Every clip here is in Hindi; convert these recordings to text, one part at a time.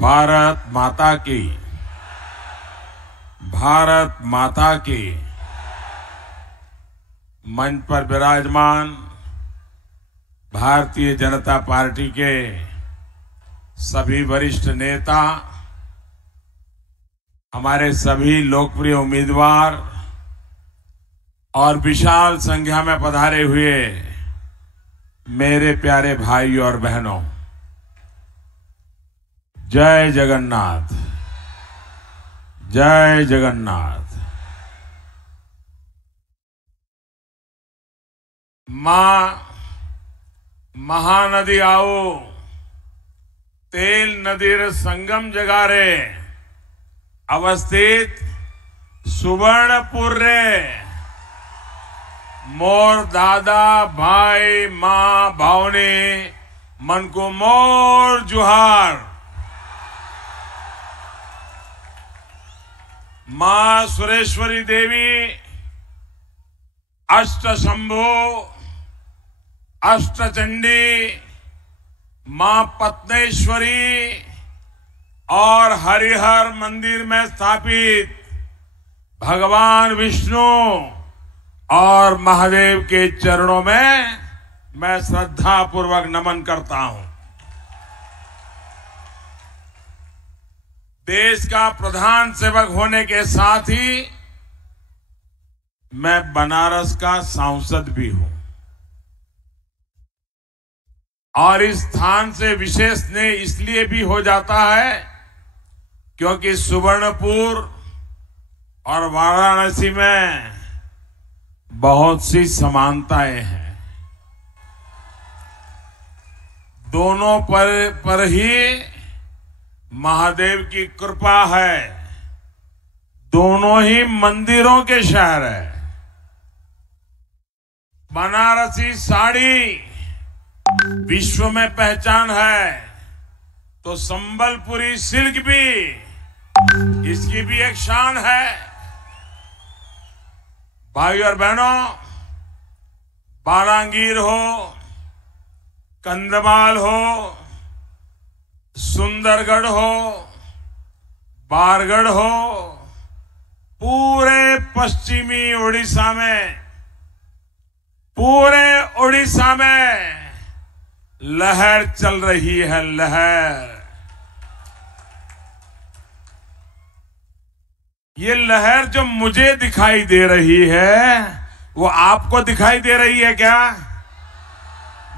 भारत माता की, भारत माता की। मंच पर विराजमान भारतीय जनता पार्टी के सभी वरिष्ठ नेता, हमारे सभी लोकप्रिय उम्मीदवार और विशाल संख्या में पधारे हुए मेरे प्यारे भाइयों और बहनों, जय जगन्नाथ, जय जगन्नाथ। मां महानदी आओ, तेल नदीर संगम जगारे, अवस्थित सुवर्णपुर रे मोर दादा भाई मां भावने मन को मोर जुहार। मां सुरेश्वरी देवी अष्टशंभु अष्टचंडी, मां पद्मेश्वरी और हरिहर मंदिर में स्थापित भगवान विष्णु और महादेव के चरणों में मैं श्रद्धा पूर्वक नमन करता हूं। देश का प्रधान सेवक होने के साथ ही मैं बनारस का सांसद भी हूं और इस स्थान से विशेष स्नेह इसलिए भी हो जाता है क्योंकि सुवर्णपुर और वाराणसी में बहुत सी समानताएं हैं। दोनों पर ही महादेव की कृपा है, दोनों ही मंदिरों के शहर है। बनारसी साड़ी विश्व में पहचान है तो संबलपुरी सिल्क भी इसकी भी एक शान है। भाई और बहनों, बालांगीर हो, कंधमाल हो, सुंदरगढ़ हो, बारगढ़ हो, पूरे पश्चिमी उड़ीसा में, पूरे उड़ीसा में लहर चल रही है, लहर। ये लहर जो मुझे दिखाई दे रही है वो आपको दिखाई दे रही है क्या?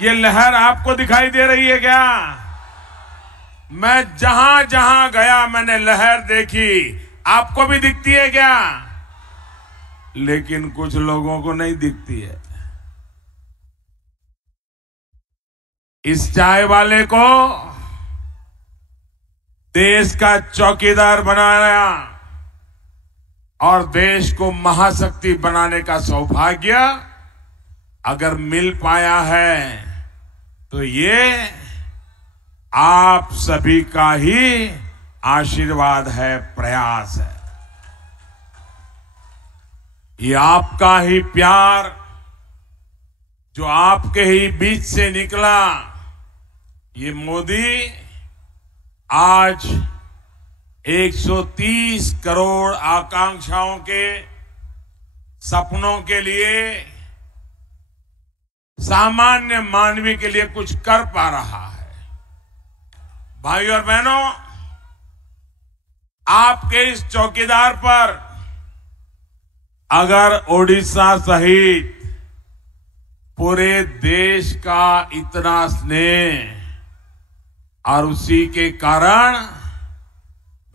ये लहर आपको दिखाई दे रही है क्या? मैं जहां जहां गया मैंने लहर देखी, आपको भी दिखती है क्या? लेकिन कुछ लोगों को नहीं दिखती है। इस चाय वाले को देश का चौकीदार बनाया और देश को महाशक्ति बनाने का सौभाग्य अगर मिल पाया है तो ये आप सभी का ही आशीर्वाद है, प्रयास है। ये आपका ही प्यार जो आपके ही बीच से निकला, ये मोदी आज 130 करोड़ आकांक्षाओं के सपनों के लिए, सामान्य मानवी के लिए कुछ कर पा रहा है। भाई और बहनों, आपके इस चौकीदार पर अगर ओडिशा सहित पूरे देश का इतना स्नेह और उसी के कारण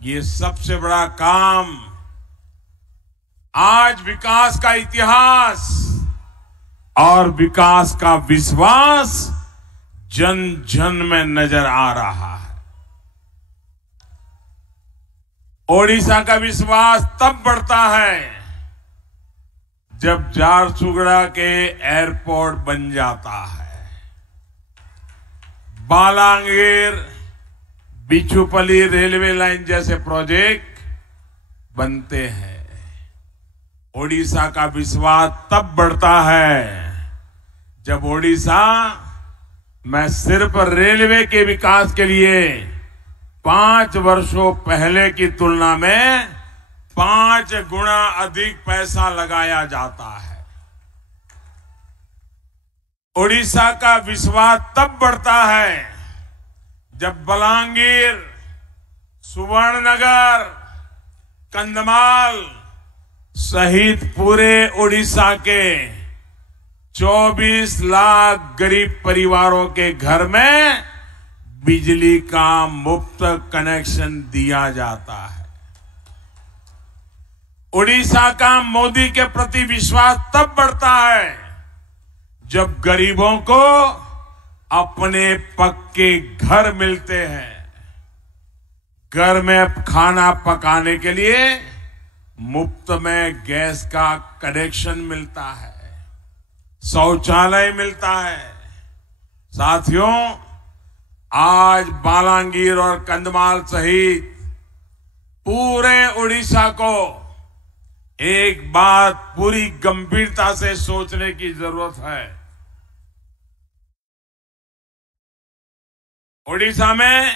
ये सबसे बड़ा काम, आज विकास का इतिहास और विकास का विश्वास जन जन में नजर आ रहा है। ओडिशा का विश्वास तब बढ़ता है जब झारसुगड़ा के एयरपोर्ट बन जाता है, बालांगीर बिचुपली रेलवे लाइन जैसे प्रोजेक्ट बनते हैं। ओडिशा का विश्वास तब बढ़ता है जब ओडिशा में सिर्फ रेलवे के विकास के लिए 5 वर्षों पहले की तुलना में 5 गुना अधिक पैसा लगाया जाता है। ओडिशा का विश्वास तब बढ़ता है जब बलांगीर, सुवर्णनगर, कंधमाल सहित पूरे ओडिशा के 24 लाख गरीब परिवारों के घर में बिजली का मुफ्त कनेक्शन दिया जाता है। ओडिशा का मोदी के प्रति विश्वास तब बढ़ता है जब गरीबों को अपने पक्के घर मिलते हैं। घर में खाना पकाने के लिए मुफ्त में गैस का कनेक्शन मिलता है, शौचालय मिलता है। साथियों, आज बालांगीर और कंधमाल सहित पूरे ओडिशा को एक बात पूरी गंभीरता से सोचने की जरूरत है। ओडिशा में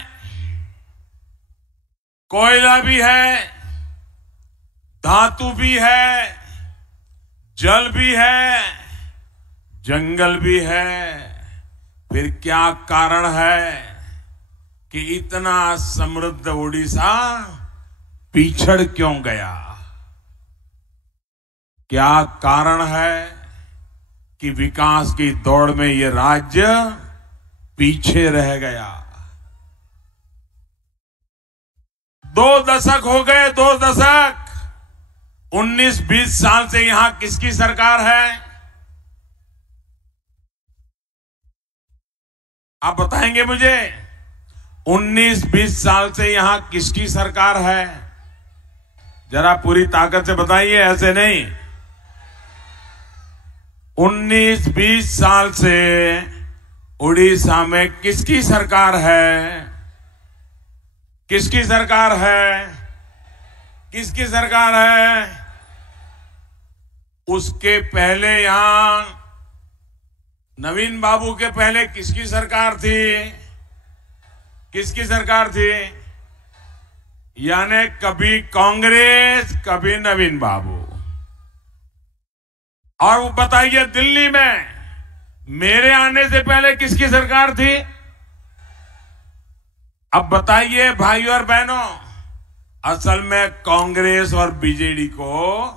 कोयला भी है, धातु भी है, जल भी है, जंगल भी है। फिर क्या कारण है कि इतना समृद्ध ओडिशा पिछड़ क्यों गया? क्या कारण है कि विकास की दौड़ में ये राज्य पीछे रह गया? 2 दशक हो गए, 2 दशक। 19-20 साल से यहां किसकी सरकार है? आप बताएंगे मुझे? 19-20 साल से यहां किसकी सरकार है? जरा पूरी ताकत से बताइए, ऐसे नहीं। 19-20 साल से उड़ीसा में किसकी सरकार है? किसकी सरकार है? किसकी सरकार है? उसके पहले यहां नवीन बाबू के पहले किसकी सरकार थी? किसकी सरकार थी? यानी कभी कांग्रेस, कभी नवीन बाबू। और वो बताइए, दिल्ली में मेरे आने से पहले किसकी सरकार थी? अब बताइए भाइयों और बहनों, असल में कांग्रेस और बीजेडी को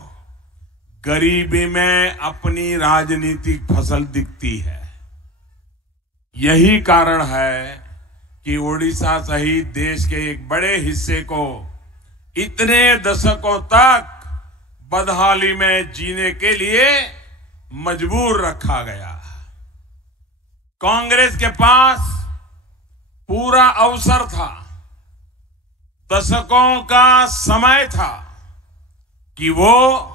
गरीबी में अपनी राजनीतिक फसल दिखती है। यही कारण है कि ओडिशा सहित देश के एक बड़े हिस्से को इतने दशकों तक बदहाली में जीने के लिए मजबूर रखा गया। कांग्रेस के पास पूरा अवसर था, दशकों का समय था कि वो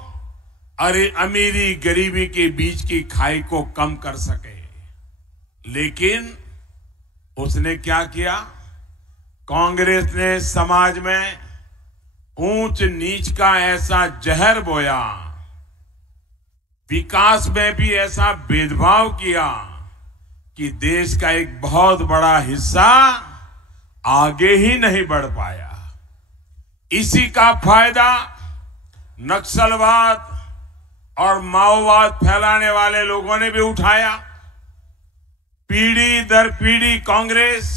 अमीरी गरीबी के बीच की खाई को कम कर सके। लेकिन उसने क्या किया? कांग्रेस ने समाज में ऊंच नीच का ऐसा जहर बोया, विकास में भी ऐसा भेदभाव किया कि देश का एक बहुत बड़ा हिस्सा आगे ही नहीं बढ़ पाया। इसी का फायदा नक्सलवाद और माओवाद फैलाने वाले लोगों ने भी उठाया। पीढ़ी दर पीढ़ी कांग्रेस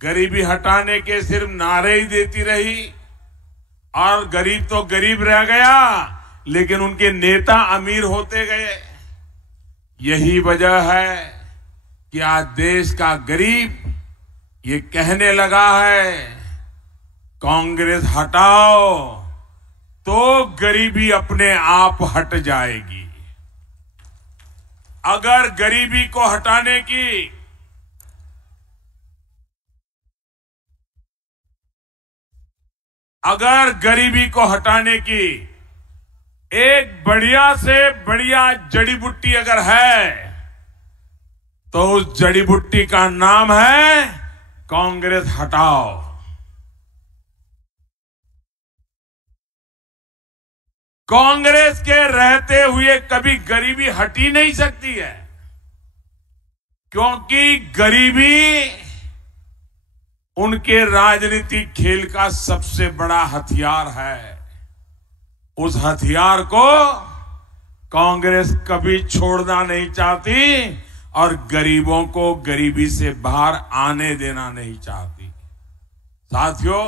गरीबी हटाने के सिर्फ नारे ही देती रही और गरीब तो गरीब रह गया, लेकिन उनके नेता अमीर होते गए। यही वजह है कि आज देश का गरीब ये कहने लगा है, कांग्रेस हटाओ तो गरीबी अपने आप हट जाएगी। अगर गरीबी को हटाने की एक बढ़िया से बढ़िया जड़ी बूटी अगर है तो उस जड़ी बूटी का नाम है कांग्रेस हटाओ। कांग्रेस के रहते हुए कभी गरीबी हट ही नहीं सकती है, क्योंकि गरीबी उनके राजनीतिक खेल का सबसे बड़ा हथियार है। उस हथियार को कांग्रेस कभी छोड़ना नहीं चाहती और गरीबों को गरीबी से बाहर आने देना नहीं चाहती। साथियों,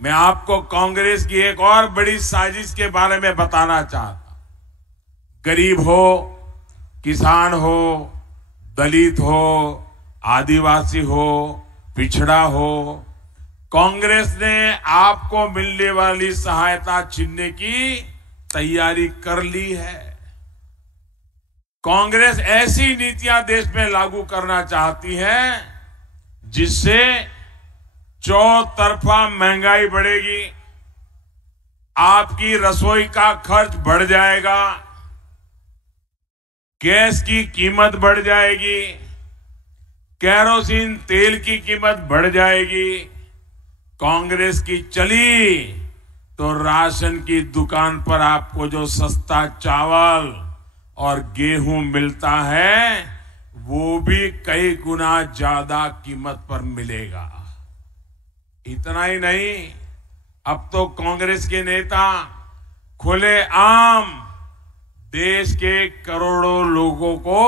मैं आपको कांग्रेस की एक और बड़ी साजिश के बारे में बताना चाहता। गरीब हो, किसान हो, दलित हो, आदिवासी हो, पिछड़ा हो, कांग्रेस ने आपको मिलने वाली सहायता छीनने की तैयारी कर ली है। कांग्रेस ऐसी नीतियां देश में लागू करना चाहती है जिससे चौतरफा महंगाई बढ़ेगी, आपकी रसोई का खर्च बढ़ जाएगा, गैस की कीमत बढ़ जाएगी, केरोसिन तेल की कीमत बढ़ जाएगी। कांग्रेस की चली तो राशन की दुकान पर आपको जो सस्ता चावल और गेहूं मिलता है वो भी कई गुना ज्यादा कीमत पर मिलेगा। इतना ही नहीं, अब तो कांग्रेस के नेता खुलेआम देश के करोड़ों लोगों को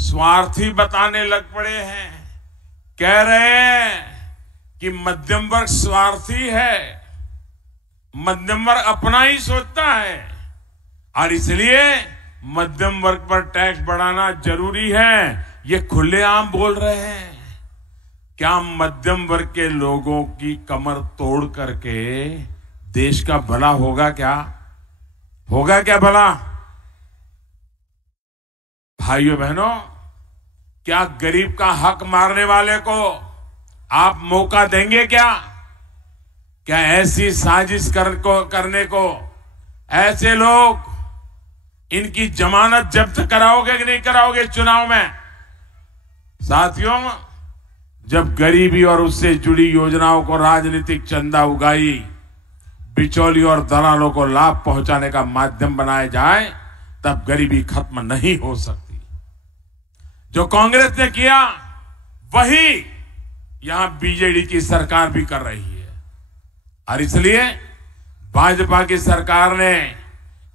स्वार्थी बताने लग पड़े हैं। कह रहे हैं कि मध्यम वर्ग स्वार्थी है, मध्यम वर्ग अपना ही सोचता है और इसलिए मध्यम वर्ग पर टैक्स बढ़ाना जरूरी है। ये खुलेआम बोल रहे हैं। क्या मध्यम वर्ग के लोगों की कमर तोड़ करके देश का भला होगा क्या? होगा क्या भला? भाइयों बहनों, क्या गरीब का हक मारने वाले को आप मौका देंगे क्या? क्या ऐसी साजिश करने को ऐसे लोग, इनकी जमानत जब्त कराओगे कि नहीं कराओगे चुनाव में? साथियों, जब गरीबी और उससे जुड़ी योजनाओं को राजनीतिक चंदा उगाई, बिचौली और दलालों को लाभ पहुंचाने का माध्यम बनाया जाए, तब गरीबी खत्म नहीं हो सकती। जो कांग्रेस ने किया वही यहां बीजेडी की सरकार भी कर रही है और इसलिए भाजपा की सरकार ने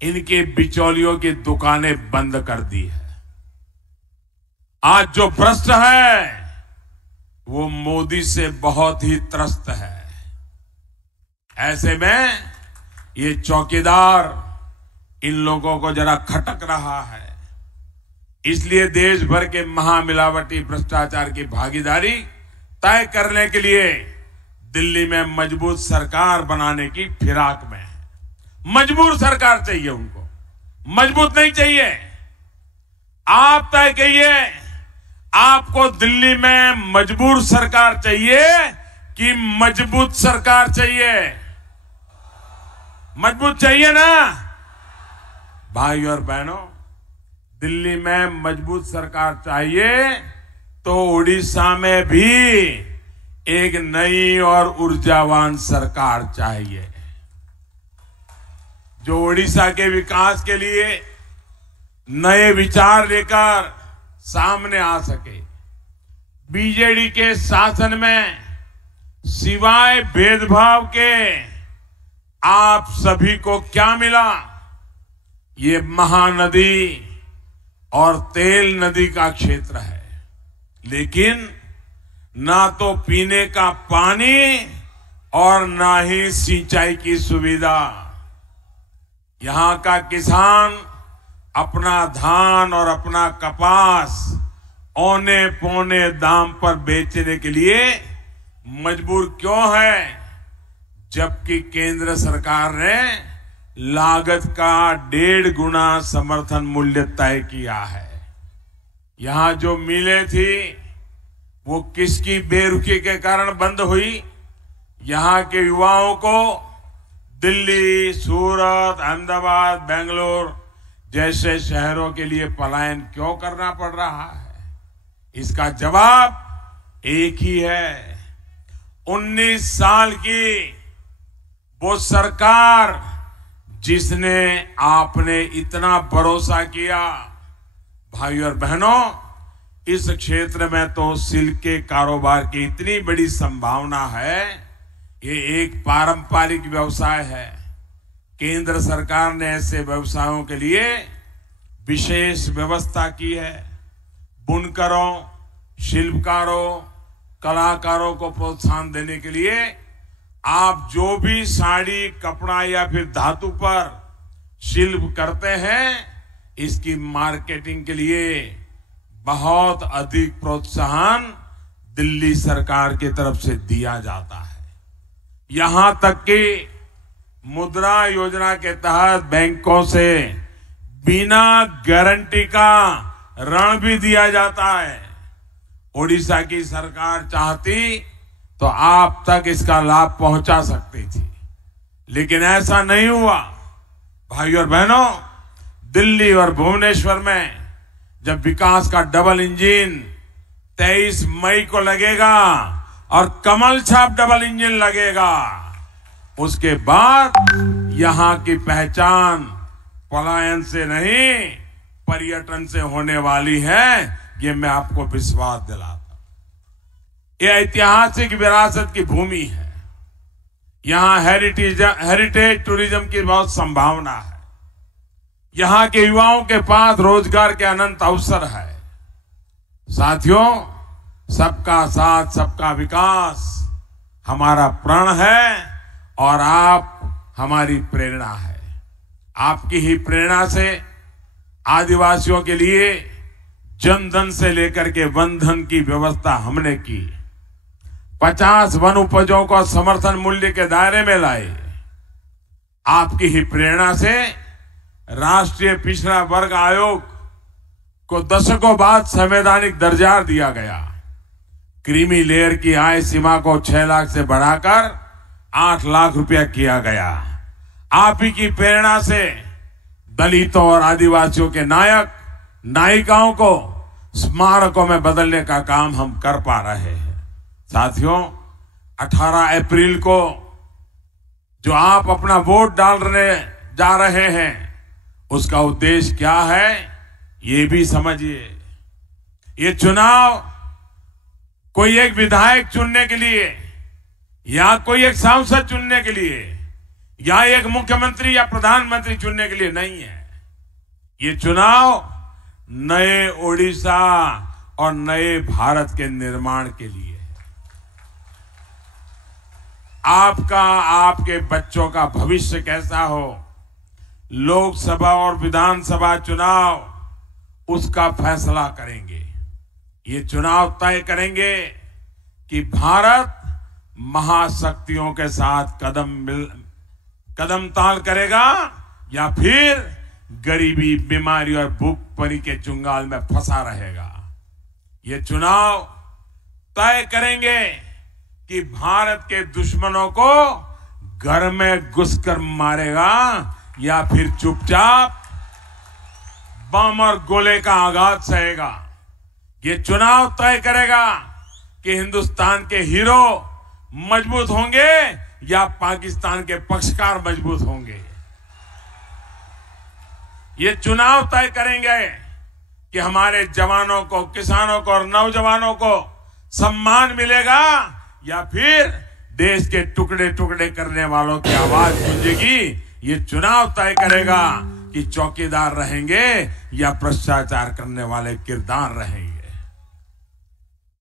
इनके बिचौलियों की दुकानें बंद कर दी है। आज जो भ्रष्ट है वो मोदी से बहुत ही त्रस्त है। ऐसे में ये चौकीदार इन लोगों को जरा खटक रहा है। इसलिए देश भर के महामिलावटी भ्रष्टाचार की भागीदारी तय करने के लिए दिल्ली में मजबूत सरकार बनाने की फिराक में है। मजबूर सरकार चाहिए उनको, मजबूत नहीं चाहिए। आप तय कहिए, आपको दिल्ली में मजबूर सरकार चाहिए कि मजबूत सरकार चाहिए? मजबूत चाहिए ना? भाई और बहनों, दिल्ली में मजबूत सरकार चाहिए तो उड़ीसा में भी एक नई और ऊर्जावान सरकार चाहिए जो उड़ीसा के विकास के लिए नए विचार लेकर सामने आ सके। बीजेडी के शासन में सिवाय भेदभाव के आप सभी को क्या मिला? ये महानदी और तेल नदी का क्षेत्र है, लेकिन ना तो पीने का पानी और ना ही सिंचाई की सुविधा। यहां का किसान अपना धान और अपना कपास औने पौने दाम पर बेचने के लिए मजबूर क्यों है, जबकि केंद्र सरकार ने लागत का 1.5 गुना समर्थन मूल्य तय किया है। यहां जो मिलें थी वो किसकी बेरुखी के कारण बंद हुई? यहां के युवाओं को दिल्ली, सूरत, अहमदाबाद, बेंगलोर जैसे शहरों के लिए पलायन क्यों करना पड़ रहा है? इसका जवाब एक ही है। 19 साल की वो सरकार जिसने आपने इतना भरोसा किया। भाई और बहनों, इस क्षेत्र में तो सिल्क के कारोबार की इतनी बड़ी संभावना है। ये एक पारंपरिक व्यवसाय है। केंद्र सरकार ने ऐसे व्यवसायों के लिए विशेष व्यवस्था की है। बुनकरों, शिल्पकारों, कलाकारों को प्रोत्साहन देने के लिए आप जो भी साड़ी, कपड़ा या फिर धातु पर शिल्प करते हैं, इसकी मार्केटिंग के लिए बहुत अधिक प्रोत्साहन दिल्ली सरकार की तरफ से दिया जाता है। यहां तक कि मुद्रा योजना के तहत बैंकों से बिना गारंटी का ऋण भी दिया जाता है। ओडिशा की सरकार चाहती तो आप तक इसका लाभ पहुंचा सकती थी, लेकिन ऐसा नहीं हुआ। भाइयों और बहनों, दिल्ली और भुवनेश्वर में जब विकास का डबल इंजन 23 मई को लगेगा और कमल छाप डबल इंजन लगेगा, उसके बाद यहां की पहचान पलायन से नहीं, पर्यटन से होने वाली है। ये मैं आपको विश्वास दिलाता हूं। ये ऐतिहासिक विरासत की भूमि है। यहां हेरिटेज टूरिज्म की बहुत संभावना है। यहां के युवाओं के पास रोजगार के अनंत अवसर है। साथियों, सबका साथ, सबका विकास हमारा प्रण है और आप हमारी प्रेरणा है। आपकी ही प्रेरणा से आदिवासियों के लिए जनधन से लेकर के वनधन की व्यवस्था हमने की। 50 वन उपजों को समर्थन मूल्य के दायरे में लाए। आपकी ही प्रेरणा से राष्ट्रीय पिछड़ा वर्ग आयोग को दशकों बाद संवैधानिक दर्जा दिया गया। क्रीमी लेयर की आय सीमा को 6 लाख से बढ़ाकर 8 लाख रुपया किया गया। आप ही की प्रेरणा से दलितों और आदिवासियों के नायक नायिकाओं को स्मारकों में बदलने का काम हम कर पा रहे हैं। साथियों, 18 अप्रैल को जो आप अपना वोट डालने जा रहे हैं, उसका उद्देश्य क्या है, ये भी समझिए। ये चुनाव कोई एक विधायक चुनने के लिए या कोई एक सांसद चुनने के लिए या एक मुख्यमंत्री या प्रधानमंत्री चुनने के लिए नहीं है। ये चुनाव नए ओडिशा और नए भारत के निर्माण के लिए है। आपका, आपके बच्चों का भविष्य कैसा हो, लोकसभा और विधानसभा चुनाव उसका फैसला करेंगे। ये चुनाव तय करेंगे कि भारत महाशक्तियों के साथ कदम ताल करेगा या फिर गरीबी, बीमारी और भूखमरी के चुंगाल में फंसा रहेगा। ये चुनाव तय करेंगे कि भारत के दुश्मनों को घर में घुसकर मारेगा या फिर चुपचाप बम और गोले का आघात सहेगा। ये चुनाव तय करेगा कि हिंदुस्तान के हीरो मजबूत होंगे या पाकिस्तान के पक्षकार मजबूत होंगे। ये चुनाव तय करेंगे कि हमारे जवानों को, किसानों को और नौजवानों को सम्मान मिलेगा या फिर देश के टुकड़े टुकड़े करने वालों की आवाज गूंजेगी। ये चुनाव तय करेगा कि चौकीदार रहेंगे या भ्रष्टाचार करने वाले किरदार रहेंगे।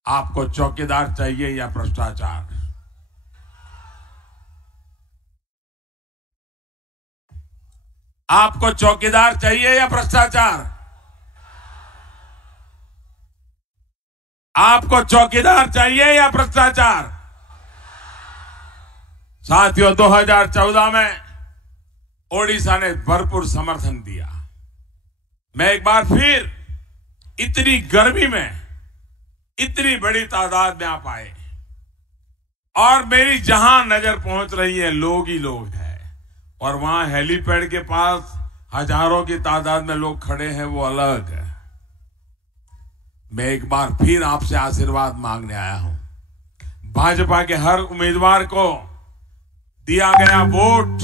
आपको चौकीदार चाहिए या भ्रष्टाचार? आपको चौकीदार चाहिए या भ्रष्टाचार? आपको चौकीदार चाहिए या भ्रष्टाचार? साथियों, 2014 में ओडिशा ने भरपूर समर्थन दिया। मैं एक बार फिर इतनी गर्मी में इतनी बड़ी तादाद में आप आए और मेरी जहां नजर पहुंच रही है लोग ही लोग हैं, और वहां हेलीपैड के पास हजारों की तादाद में लोग खड़े हैं, वो अलग है। मैं एक बार फिर आपसे आशीर्वाद मांगने आया हूं। भाजपा के हर उम्मीदवार को दिया गया वोट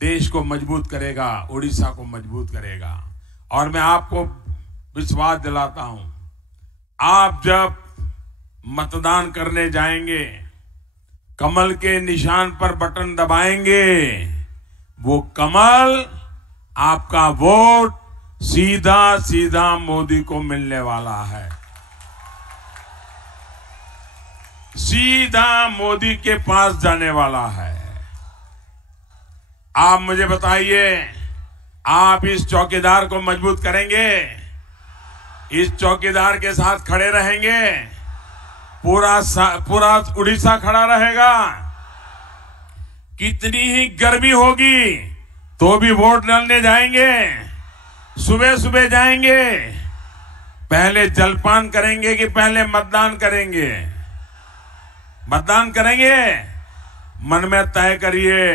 देश को मजबूत करेगा, ओडिशा को मजबूत करेगा। और मैं आपको विश्वास दिलाता हूं, आप जब मतदान करने जाएंगे, कमल के निशान पर बटन दबाएंगे, वो कमल आपका वोट सीधा सीधा मोदी को मिलने वाला है। सीधा मोदी के पास जाने वाला है। आप मुझे बताइए, आप इस चौकीदार को मजबूत करेंगे? इस चौकीदार के साथ खड़े रहेंगे? पूरा उड़ीसा खड़ा रहेगा? कितनी ही गर्मी होगी तो भी वोट डालने जाएंगे? सुबह सुबह जाएंगे? पहले जलपान करेंगे कि पहले मतदान करेंगे? मतदान करेंगे? मन में तय करिए,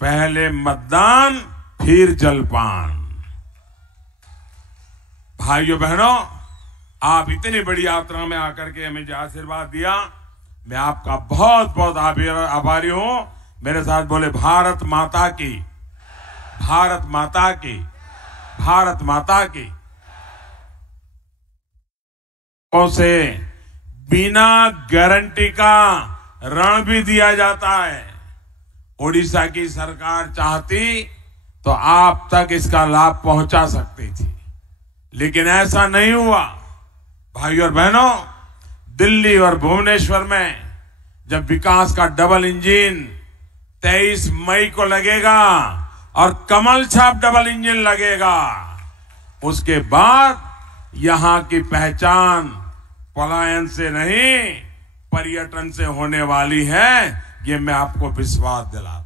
पहले मतदान फिर जलपान। भाइयों बहनों, आप इतनी बड़ी यात्रा में आकर के हमें जो आशीर्वाद दिया, मैं आपका बहुत बहुत आभारी हूं। मेरे साथ बोले, भारत माता की, भारत माता की, भारत माता की। से बिना गारंटी का ऋण भी दिया जाता है। ओडिशा की सरकार चाहती तो आप तक इसका लाभ पहुंचा सकती थी, लेकिन ऐसा नहीं हुआ। भाइयों और बहनों, दिल्ली और भुवनेश्वर में जब विकास का डबल इंजन 23 मई को लगेगा और कमल छाप डबल इंजन लगेगा, उसके बाद यहां की पहचान पलायन से नहीं, पर्यटन से होने वाली है। ये मैं आपको विश्वास दिला